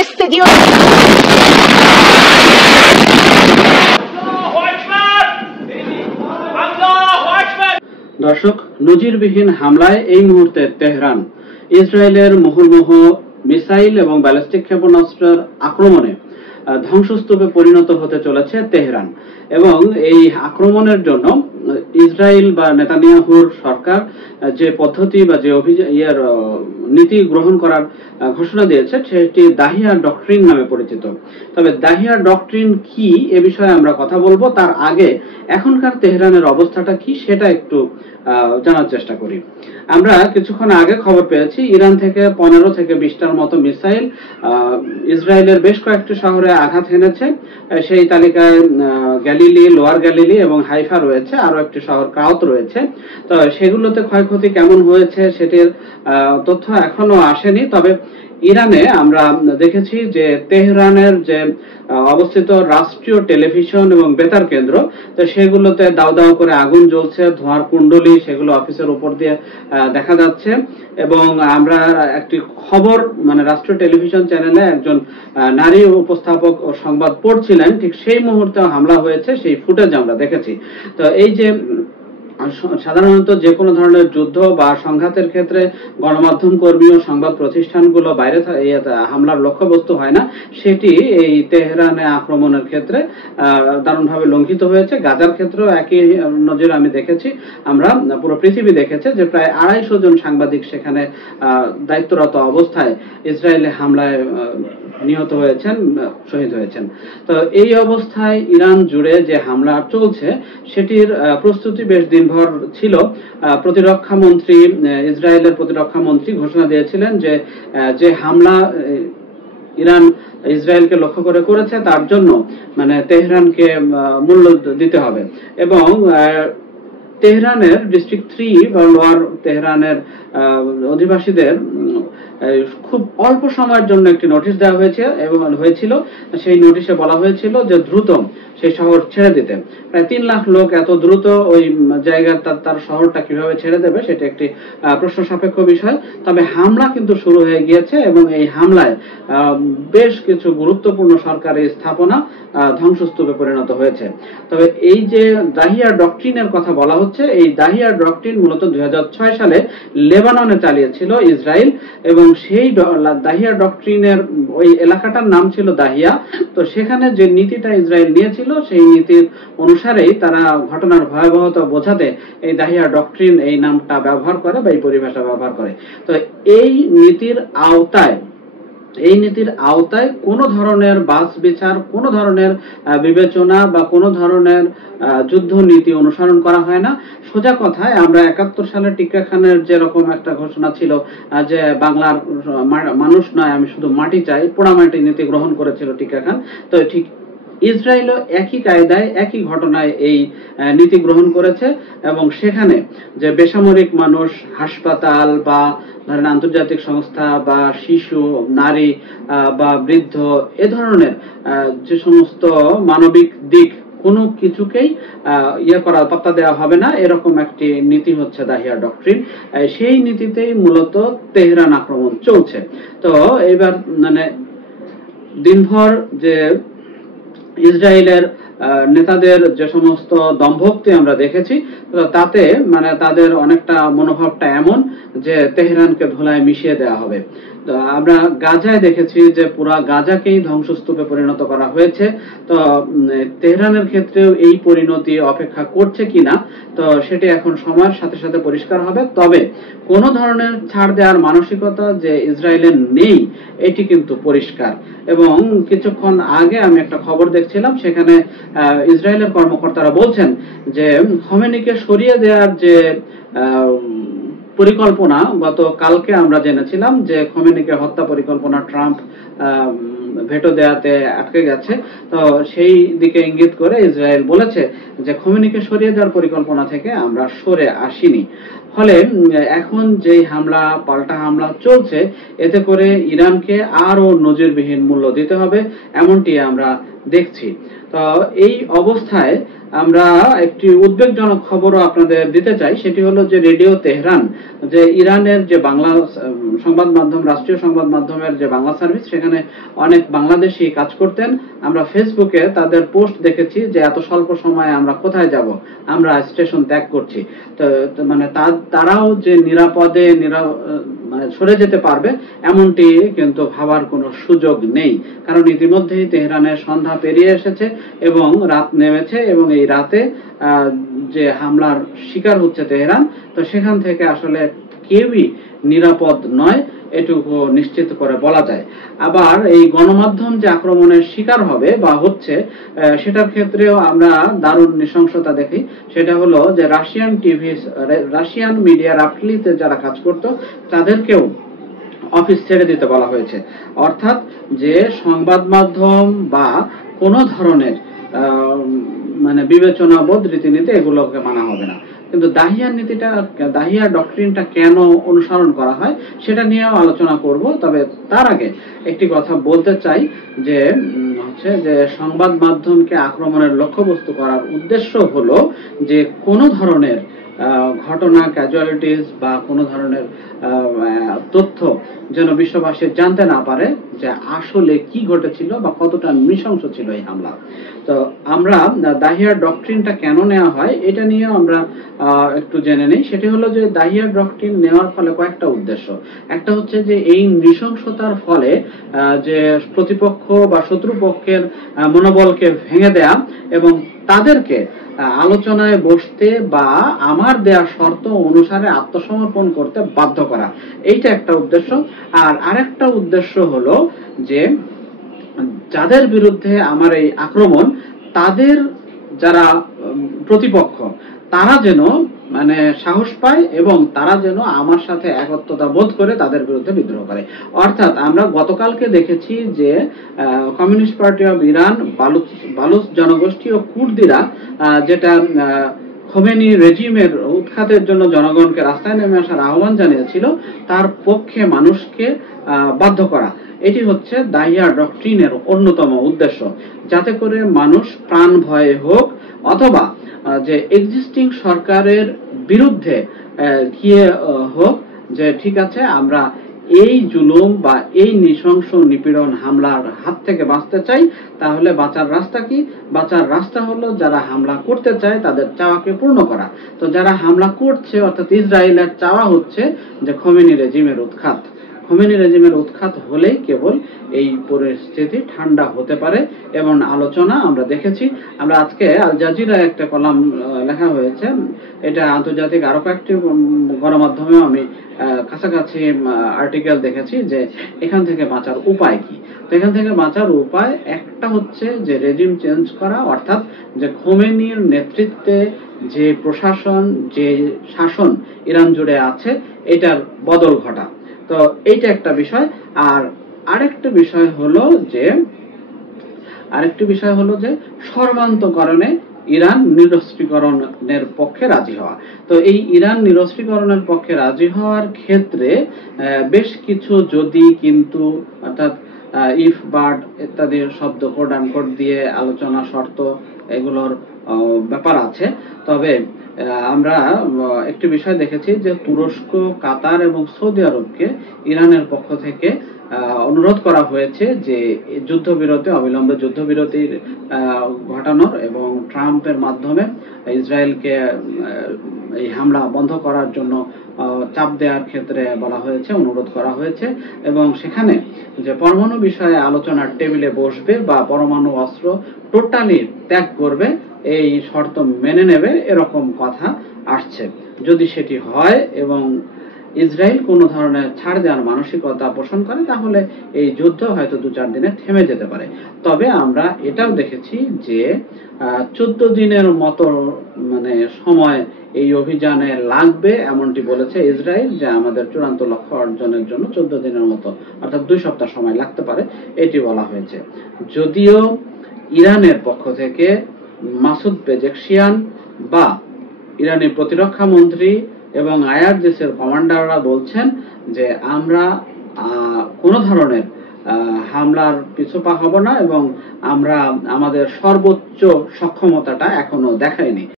este Dios. দর্শক, নজিরবিহীন হামলায় এই মুহূর্তে তেহরান ইসরায়েলের মুহুর্মুহ মিসাইল এবং ব্যালিস্টিক ক্ষেপণাস্ত্রের আক্রমণে ধ্বংসস্তূপে পরিণত হতে চলেছে তেহরান। এবং এই আক্রমণের জন্য ইসরায়েল বা নেতানিয়াহুর সরকার যে পদ্ধতি বা যে নীতি গ্রহণ করার ঘোষণা দিয়েছে সেটি দাহিয়া ডক্ট্রিন নামে পরিচিত। তবে দাহিয়া ডক্ট্রিন কি এ বিষয়ে আমরা কথা বলবো, তার আগে এখনকার তেহরানের অবস্থাটা কি সেটা একটু জানার চেষ্টা করি। আমরা কিছুক্ষণ আগে খবর পেয়েছি ইরান থেকে 15 থেকে 20টার মতো মিসাইল ইসরায়েলের বেশ কয়েকটি শহরে আঘাত হেনেছে। সেই তালিকায় গ্যালিলি, লোয়ার গ্যালিলি এবং হাইফা রয়েছে, আরো একটি শহর কাউত রয়েছে। তো সেগুলোতে ক্ষয়ক্ষতি কেমন হয়েছে সেটির তথ্য এখনো আসেনি। তবে ইরানে আমরা দেখেছি যে তেহরানের যে অবস্থিত রাষ্ট্রীয় টেলিভিশন এবং বেতার কেন্দ্র, তো সেগুলোতে দাও দাও করে আগুন জ্বলছে, ধোঁয়ার কুণ্ডলী সেগুলো অফিসের উপর দিয়ে দেখা যাচ্ছে। এবং আমরা একটি খবর রাষ্ট্রীয় টেলিভিশন চ্যানেলে একজন নারী উপস্থাপক সংবাদ পড়ছিলেন, ঠিক সেই মুহূর্তে হামলা হয়েছে সেই ফুটেজ আমরা দেখেছি। তো এই যে সাধারণত যে কোনো ধরনের যুদ্ধ বা সংঘাতের ক্ষেত্রে গণমাধ্যম কর্মী ও সংবাদ প্রতিষ্ঠানগুলো বাইরে হামলার লক্ষ্যবস্তু হয় না, সেটি এই তেহরানে আক্রমণের ক্ষেত্রে দারুণভাবে লঙ্ঘিত হয়েছে। গাজার ক্ষেত্রেও একই নজির আমি দেখেছি, আমরা পুরো পৃথিবী দেখেছে যে প্রায় 250 জন সাংবাদিক সেখানে দায়িত্বরত অবস্থায় ইসরায়েলি হামলায় নিহত হয়েছেন, শহীদ হয়েছেন। তো এই অবস্থায় ইরান জুড়ে যে হামলা চলছে সেটির প্রস্তুতি বেশ দিনভর ছিল। প্রতিরক্ষা মন্ত্রী, ইসরায়েলের প্রতিরক্ষা মন্ত্রী ঘোষণা দিয়েছিলেন যে যে হামলা ইরান ইসরায়েলকে লক্ষ্য করে করেছে তার জন্য তেহরানকে মূল্য দিতে হবে। এবং তেহরানের ডিস্ট্রিক্ট 3 বা লোয়ার তেহরানের অধিবাসীদের খুব অল্প সময়ের জন্য একটি নোটিশ দেওয়া হয়েছিল। সেই নোটিশে বলা হয়েছিল যে দ্রুত সেই শহর ছেড়ে দিতে। প্রায় 3 লাখ লোক এত দ্রুত ওই জায়গার তার শহরটা কিভাবে ছেড়ে দেবে সেটা একটি প্রশ্ন সাপেক্ষ বিষয়। তবে হামলা কিন্তু শুরু হয়ে গিয়েছে এবং এই হামলায় বেশ কিছু গুরুত্বপূর্ণ সরকারি স্থাপনা ধ্বংসস্তূপে পরিণত হয়েছে। তবে এই যে দাহিয়া ডক্ট্রিনের কথা বলা হচ্ছে, এই দাহিয়া ডক্ট্রিন মূলত 2006 সালে লেবাননে চালিয়েছিল ইসরায়েল। এবং সেই দাহিয়া ডক্ট্রিনের ওই এলাকাটার নাম ছিল দাহিয়া। তো সেখানে যে নীতিটা ইসরায়েল নিয়েছিল সেই নীতির অনুসারেই তারা ঘটনার ভয়াবহতা বোঝাতে এই দাহিয়া ডক্ট্রিন এই নামটা ব্যবহার করে বা এই পরিভাষা ব্যবহার করে। তো এই নীতির আওতায় কোনো ধরনের বাছ বিচার, কোনো ধরনের বিবেচনা বা কোনো ধরনের যুদ্ধ নীতি অনুসরণ করা হয় না। সোজা কথায় আমরা 71 সালে টিক্কা খানের যেরকম একটা ঘোষণা ছিল যে বাংলার মানুষ নয় আমি শুধু মাটি চাই, পোড়ামাটি নীতি গ্রহণ করেছিল টিক্কা খান। তো ঠিক ইসরায়েলও একই কায়দায় একই ঘটনায় এই নীতি গ্রহণ করেছে। এবং সেখানে যে বেসামরিক মানুষ, হাসপাতাল বা ধরেন আন্তর্জাতিক সংস্থা বা শিশু, নারী বা বৃদ্ধ, এ ধরনের যে সমস্ত মানবিক দিক কোনো কিছুকেই পাত্তা দেওয়া হবে না, এরকম একটি নীতি হচ্ছে দাহিয়া ডক্ট্রিন। সেই নীতিতেই মূলত তেহরান আক্রমণ চলছে। তো এইবার দিনভর যে ইসরায়েলের নেতাদের যে সমস্ত দম্ভক্তি আমরা দেখেছি, তাতে তাদের অনেকটা মনোভাবটা এমন যে তেহরানকে ধুলায় মিশিয়ে দেওয়া হবে। তো আমরা গাজায় দেখেছি যে পুরা গাজাকেই ধ্বংসস্তূপে পরিণত করা হয়েছে। তো তেহরানের ক্ষেত্রেও এই পরিণতি অপেক্ষা করছে কিনা তো সেটি এখন সময়ের সাথে সাথে পরিষ্কার হবে। তবে কোনো ধরনের ছাড় দেওয়ার মানসিকতা যে ইসরায়েলের নেই এটি কিন্তু পরিষ্কার। এবং কিছুক্ষণ আগে আমি একটা খবর দেখছিলাম, সেখানে ইসরায়েলের কর্মকর্তারা বলছেন যে খমেনিকে সরিয়ে দেওয়ার যে পরিকল্পনা, গতকালকে আমরা জেনেছিলাম যে খমেনিকে হত্যা পরিকল্পনা ট্রাম্প ভেটো দেয়াতে আটকে গেছে। তো সেই দিকে ইঙ্গিত করে ইসরায়েল বলেছে যে খমেনিকে সরিয়ে দেওয়ার পরিকল্পনা থেকে আমরা সরে আসিনি। ফলে এখন যে হামলা, পাল্টা হামলা চলছে, এতে করে ইরানকে আরো নজিরবিহীন মূল্য দিতে হবে, এমনটি আমরা দেখছি। তো এই অবস্থায় আমরা একটি উদ্বেগজনক খবরও আপনাদের দিতে চাই। সেটি হলো যে রেডিও তেহরান, যে ইরানের যে বাংলা সংবাদ মাধ্যম, রাষ্ট্রীয় সংবাদ মাধ্যমের যে বাংলা সার্ভিস, সেখানে অনেক বাংলাদেশি কাজ করতেন। আমরা ফেসবুকে তাদের পোস্ট দেখেছি যে এত স্বল্প সময়ে আমরা কোথায় যাব, আমরা স্টেশন ত্যাগ করছি। তো মানে তারাও যে নিরাপদে মানে সরে যেতে পারবে এমনটি কিন্তু ভাবার কোনো সুযোগ নেই, কারণ ইতিমধ্যেই তেহরানের সন্ধ্যা পেরিয়ে এসেছে এবং রাত নেমেছে, এবং এই রাতে যে হামলার শিকার হচ্ছে তেহরান, তো সেখান থেকে আসলে কেউই নিরাপদ নয়, এটুকু নিশ্চিত করে বলা যায়। আবার এই গণমাধ্যম যে আক্রমণের শিকার হবে বা হচ্ছে, সেটার ক্ষেত্রেও আমরা দারুণ নৃশংসতা দেখি। সেটা হলো যে রাশিয়ান মিডিয়া রাফটলিতে যারা কাজ করত তাদেরকেও অফিস ছেড়ে দিতে বলা হয়েছে। অর্থাৎ যে সংবাদ মাধ্যম বা কোনো ধরনের মানে বিবেচনাবোধ রীতিনীতি এগুলোকে মানা হবে না। কিন্তু দাহিয়া ডক্ট্রিনটা কেন অনুসরণ করা হয় সেটা নিয়েও আলোচনা করব। তবে তার আগে একটি কথা বলতে চাই যে হচ্ছে যে সংবাদ মাধ্যমকে আক্রমণের লক্ষ্যবস্তু করার উদ্দেশ্য হলো যে কোনো ধরনের ঘটনা, ক্যাজুয়ালিটিস বা কোনো ধরনের তথ্য যেন বিশ্ববাসী জানতে না পারে যে আসলে কি ঘটেছিল বা কতটা নৃশংস ছিল এই হামলা। তো আমরা দাহিয়া ডক্ট্রিনটা কেন নেওয়া হয় এটা নিয়ে আমরা একটু জেনে নেই। সেটি হলো যে দাহিয়া ডক্ট্রিন নেওয়ার ফলে কয়েকটা উদ্দেশ্য। একটা হচ্ছে যে এই নৃশংসতার ফলে যে প্রতিপক্ষ বা শত্রুপক্ষের মনোবলকে ভেঙে দেয়া এবং তাদেরকে আলোচনায় বসতে বা আমার দেয়া শর্ত অনুসারে আত্মসমর্পণ করতে বাধ্য করা, এইটা একটা উদ্দেশ্য। আর আরেকটা উদ্দেশ্য হলো যে যাদের বিরুদ্ধে আমার এই আক্রমণ, তাদের যারা প্রতিপক্ষ তারা যেন মানে সাহস পায় এবং তারা যেন আমার সাথে একত্রতা বোধ করে তাদের বিরুদ্ধে বিদ্রোহ করে। অর্থাৎ আমরা গতকালকে দেখেছি যে communist party of Iran, Baloch জনগোষ্ঠী ও কুর্দিরা যেটা খোমেনি রেজিমের উৎখাতের জন্য জনগণকে রাস্তায় নেমে আসার আহ্বান জানিয়েছিল, তার পক্ষে মানুষকে বাধ্য করা, এটি হচ্ছে দাহিয়া ডক্ট্রিনের অন্যতম উদ্দেশ্য। যাতে করে মানুষ প্রাণ ভয়ে হোক অথবা যে এক্সিস্টিং সরকারের বিরুদ্ধে গিয়ে হোক যে ঠিক আছে আমরা এই জুলুম বা এই নৃশংস নিপীড়ন হামলার হাত থেকে বাঁচতে চাই, তাহলে বাঁচার রাস্তা কি? বাঁচার রাস্তা হলো যারা হামলা করতে চায় তাদের চাওয়াকে পূর্ণ করা। তো যারা হামলা করছে অর্থাৎ ইসরায়েলের চাওয়া হচ্ছে যে খোমেনি রেজিমের উৎখাত। খোমেনি রেজিমের উৎখাত হলেই কেবল এই পরিস্থিতি ঠান্ডা হতে পারে এবং আলোচনা আমরা দেখেছি। আমরা আজকে আল জাজিরা একটা কলাম লেখা হয়েছে, এটা আন্তর্জাতিক আরো কয়েকটি গণমাধ্যমেও আমি কাছাকাছি আর্টিকেল দেখেছি যে এখান থেকে বাঁচার উপায় কি। তো এখান থেকে বাঁচার উপায় একটা হচ্ছে যে রেজিম চেঞ্জ করা, অর্থাৎ যে খোমেনির নেতৃত্বে যে প্রশাসন, যে শাসন ইরান জুড়ে আছে এটার বদল ঘটা। তো এইটা একটা বিষয়। আর আরেকটা বিষয় হলো যে সর্বান্তকরণে ইরান নিরস্ত্রীকরণের পক্ষে রাজি হওয়া। তো এই ইরান নিরস্ত্রীকরণের পক্ষে রাজি হওয়ার ক্ষেত্রে বেশ কিছু যদি কিন্তু অর্থাৎ ইফ বাট ইত্যাদি শব্দ কোড আনকোড দিয়ে আলোচনা শর্ত এগুলোর ব্যাপার আছে। তবে আমরা একটি বিষয় দেখেছি যে তুরস্ক, কাতার এবং সৌদি আরবকে ইরানের পক্ষ থেকে অনুরোধ করা হয়েছে যে যুদ্ধবিরতি, অবিলম্বে যুদ্ধবিরতি ঘটানোর এবং ট্রাম্পের মাধ্যমে ইসরায়েলকে এই হামলা বন্ধ করার জন্য চাপ দেওয়ার ক্ষেত্রে বলা হয়েছে, অনুরোধ করা হয়েছে এবং সেখানে যে পরমাণু বিষয়ে আলোচনার টেবিলে বসবে বা পরমাণু অস্ত্র টোটালি ত্যাগ করবে এই শর্ত মেনে নেবে, এরকম কথা আসছে। যদি সেটি হয় এবং ইসরায়েল কোনো ধরনের ছাড় দেওয়ার মানসিকতা পোষণ করে তাহলে এই যুদ্ধ হয়তো 2-4 দিনে থেমে যেতে পারে। তবে আমরা এটাও দেখেছি যে 14 দিনের মতো মানে সময় এই অভিযানে লাগবে এমনটি বলেছে ইসরায়েল, যে আমাদের চূড়ান্ত লক্ষ্য অর্জনের জন্য 14 দিনের মতো অর্থাৎ 2 সপ্তাহ সময় লাগতে পারে এটি বলা হয়েছে। যদিও ইরানের পক্ষ থেকে মাসুদ পেজেকশিয়ান বা ইরানের প্রতিরক্ষা মন্ত্রী এবং আইআরজিসির কমান্ডাররা বলছেন যে আমরা কোনো ধরনের হামলার পিছু পা হব না এবং আমরা আমাদের সর্বোচ্চ সক্ষমতাটা এখনো দেখাইনি।